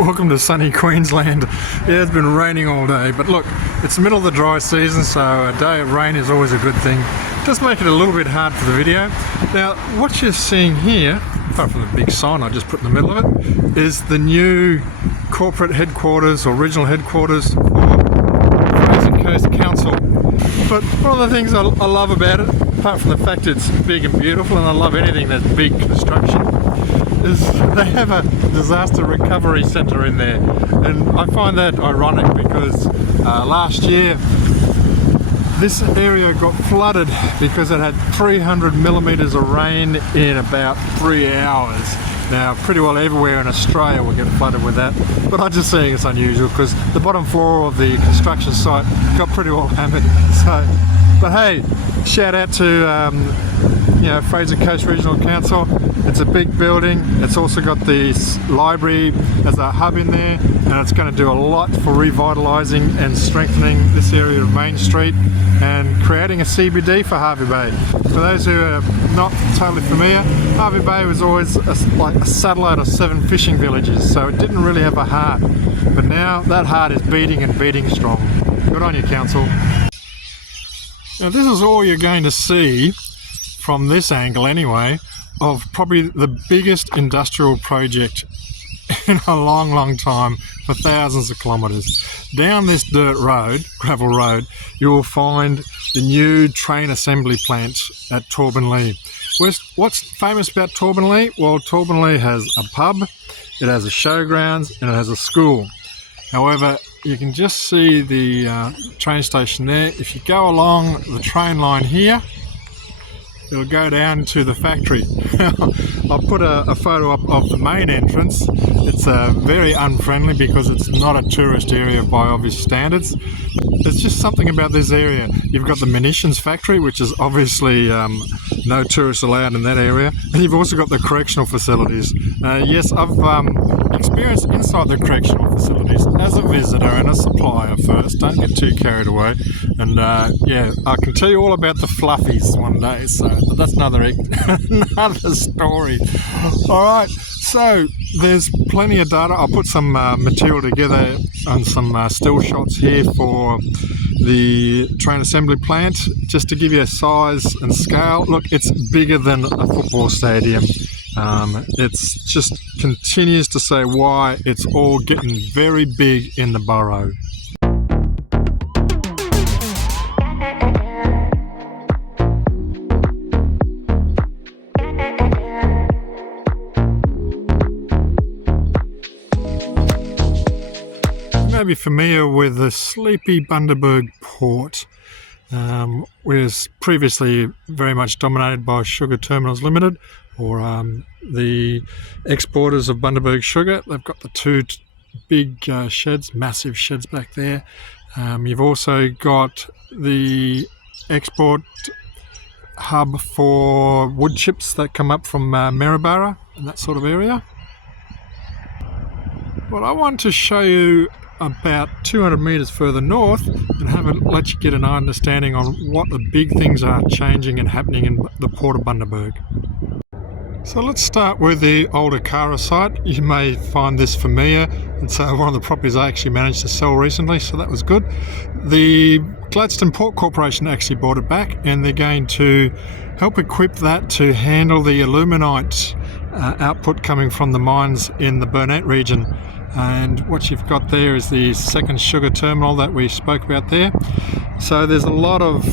Welcome to sunny Queensland. Yeah, it's been raining all day, but look, it's the middle of the dry season, so a day of rain is always a good thing. Just make it a little bit hard for the video. Now, what you're seeing here, apart from the big sign I just put in the middle of it, is the new corporate headquarters or regional headquarters for Fraser Coast Council. But one of the things I love about it, apart from the fact it's big and beautiful, and I love anything that's big construction, is they have a disaster recovery centre in there. And I find that ironic because last year this area got flooded because it had 300 millimetres of rain in about 3 hours. Now, pretty well everywhere in Australia will get flooded with that, but I'm just saying it's unusual because the bottom floor of the construction site got pretty well hammered. So, but hey, shout out to Fraser Coast Regional Council. It's a big building. It's also got the library as a hub in there, and it's going to do a lot for revitalising and strengthening this area of Main Street and creating a CBD for Hervey Bay. For those who are not totally familiar, Hervey Bay was always like a satellite of 7 fishing villages, so it didn't really have a heart. But now that heart is beating and beating strong. Good on you, Council. Now this is all you're going to see from this angle anyway, of probably the biggest industrial project in a long time for thousands of kilometres. Down this dirt road, gravel road, you will find the new train assembly plant at Torbanlea. What's famous about Torbanlea? Well, Torbanlea has a pub, it has a showgrounds, and it has a school. However, you can just see the train station there. If you go along the train line here, it'll go down to the factory. I'll put a photo up of the main entrance. It's very unfriendly because it's not a tourist area by obvious standards. There's just something about this area. You've got the munitions factory, which is obviously no tourists allowed in that area, and you've also got the correctional facilities. Yes, I've experienced inside the correctional facilities as a visitor and a supplier first. Don't get too carried away. And yeah, I can tell you all about the fluffies one day, but that's another story. Alright, so there's plenty of data. I'll put some material together on some still shots here for the train assembly plant, just to give you a size and scale. Look, it's bigger than a football stadium. It's just continues to say why it's all getting very big in the borough. You may be familiar with the sleepy Bundaberg port, was previously very much dominated by Sugar Terminals Limited, or the exporters of Bundaberg sugar. They've got the two big sheds, massive sheds back there. You've also got the export hub for wood chips that come up from Maryborough and that sort of area. Well, I want to show you about 200 metres further north and let you get an understanding on what the big things are changing and happening in the port of Bundaberg. So let's start with the old Archery site. You may find this familiar. It's one of the properties I actually managed to sell recently, so that was good. The Gladstone Port Corporation actually bought it back, and they're going to help equip that to handle the aluminite output coming from the mines in the Borough region. And what you've got there is the second sugar terminal that we spoke about there. So there's a lot of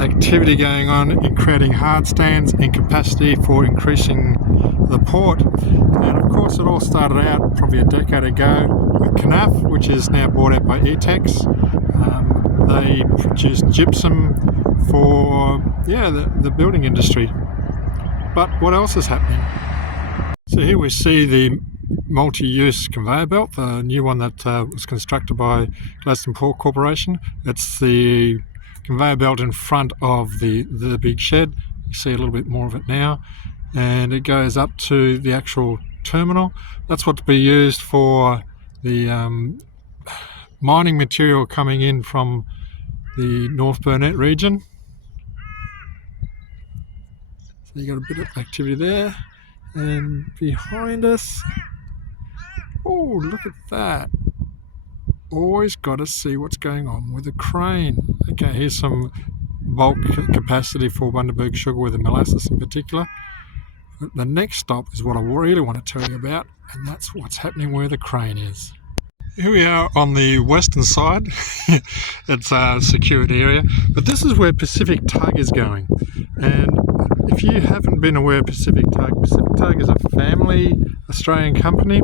activity going on in creating hard stands and capacity for increasing the port. And of course it all started out probably a decade ago with Canaf, which is now bought out by Etex. They produce gypsum for the building industry. But what else is happening? So here we see the multi-use conveyor belt, the new one that was constructed by Gladstone Port Corporation. It's the conveyor belt in front of the big shed. You see a little bit more of it now, and it goes up to the actual terminal. That's what to be used for the mining material coming in from the North Burnett region. So you got a bit of activity there, and behind us, Oh, look at that. Always got to see what's going on with the crane. Okay, here's some bulk capacity for Bundaberg sugar with the molasses in particular. But the next stop is what I really want to tell you about, and that's what's happening where the crane is. Here we are on the western side. It's a secured area, but this is where Pacific Tug is going. And if you haven't been aware of Pacific Tug is a family Australian company,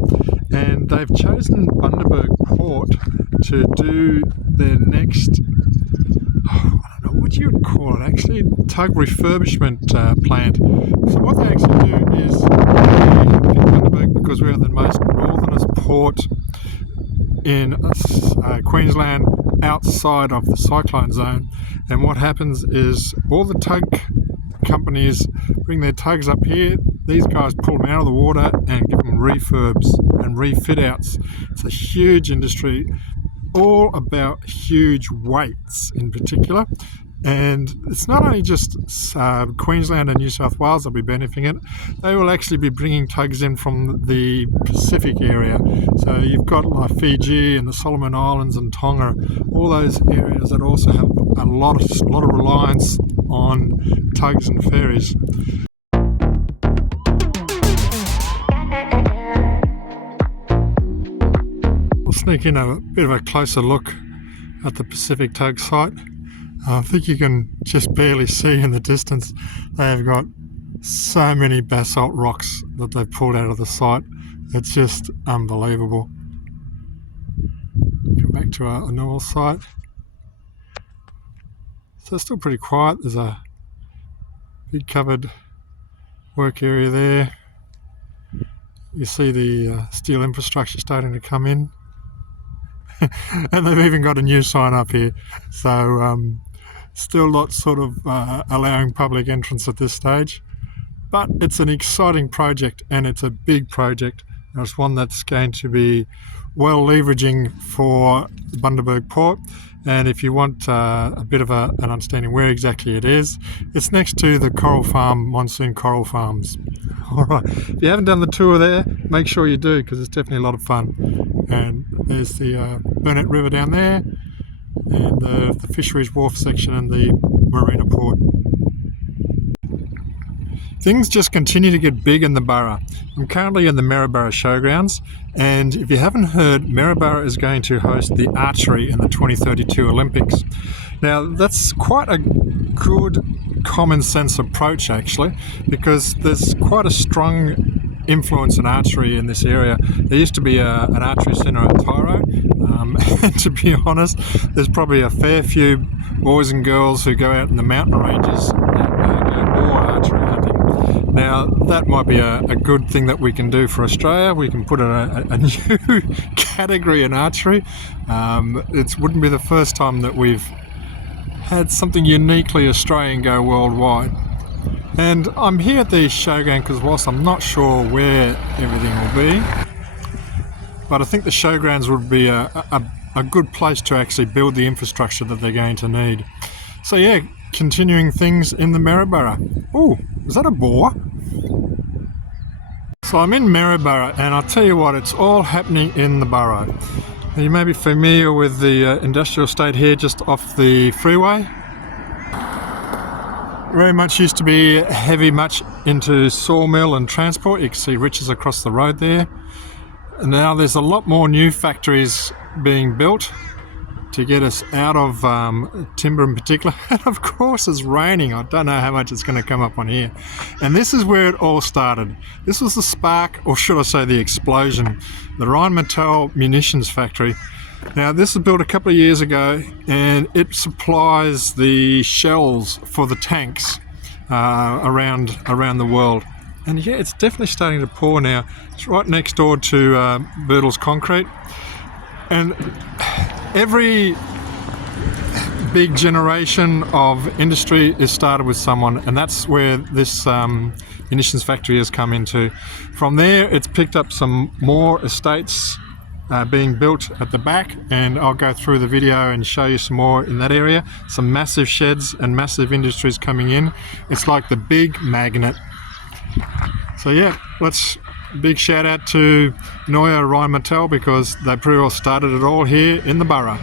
and they've chosen Bundaberg Port to do their next, I don't know what you would call it actually, tug refurbishment plant. So what they actually do is Bundaberg, because we are the most northernest port in Queensland outside of the cyclone zone, and what happens is all the tug companies bring their tugs up here. These guys pull them out of the water and give them refurbs and refit outs. It's a huge industry, all about huge weights in particular. And it's not only just Queensland and New South Wales that'll be benefiting it, they will actually be bringing tugs in from the Pacific area. So you've got like Fiji and the Solomon Islands and Tonga, all those areas that also have a lot of reliance on tugs and ferries. We'll sneak in a bit of a closer look at the Pacific Tug site. I think you can just barely see in the distance. They have got so many basalt rocks that they've pulled out of the site. It's just unbelievable. Come back to our normal site. So it's still pretty quiet. There's a big covered work area there. You see the steel infrastructure starting to come in. And they've even got a new sign up here. So still not sort of allowing public entrance at this stage. But it's an exciting project, and it's a big project. And it's one that's going to be well leveraging for the Bundaberg Port. And if you want a bit of an understanding where exactly it is, it's next to the Coral Farm, Monsoon Coral Farms. All right, if you haven't done the tour there, make sure you do, because it's definitely a lot of fun. And there's the Burnett River down there, and the Fisheries Wharf section and the Marina Port. Things just continue to get big in the borough. I'm currently in the Maryborough Showgrounds, and if you haven't heard, Maryborough is going to host the archery in the 2032 Olympics. Now that's quite a good common sense approach actually, because there's quite a strong influence in archery in this area. There used to be an archery centre at Tyro, and to be honest, there's probably a fair few boys and girls who go out in the mountain ranges and go more archery hunting. Now that might be a good thing that we can do for Australia. We can put in a new category in archery. It wouldn't be the first time that we've had something uniquely Australian go worldwide. And I'm here at the showground because whilst I'm not sure where everything will be, but I think the showgrounds would be a good place to actually build the infrastructure that they're going to need. So yeah, continuing things in the Maryborough. Oh, is that a boar? So I'm in Maryborough, and I'll tell you what, it's all happening in the borough. Now, you may be familiar with the industrial estate here just off the freeway. Very much used to be heavy much into sawmill and transport. You can see Rich's across the road there. And now there's a lot more new factories being built to get us out of timber in particular. And of course it's raining. I don't know how much it's going to come up on here. And this is where it all started. This was the spark, or should I say the explosion. The Rhienmettal Munitions factory. Now this was built a couple of years ago, and it supplies the shells for the tanks around the world. And yeah, it's definitely starting to pour now. It's right next door to Birtles Concrete. And every big generation of industry is started with someone, and that's where this munitions factory has come into. From there, it's picked up some more estates being built at the back, and I'll go through the video and show you some more in that area. Some massive sheds and massive industries coming in. It's like the big magnet. So yeah, let's big shout out to Noia Rhienmettal because they pretty well started it all here in the borough.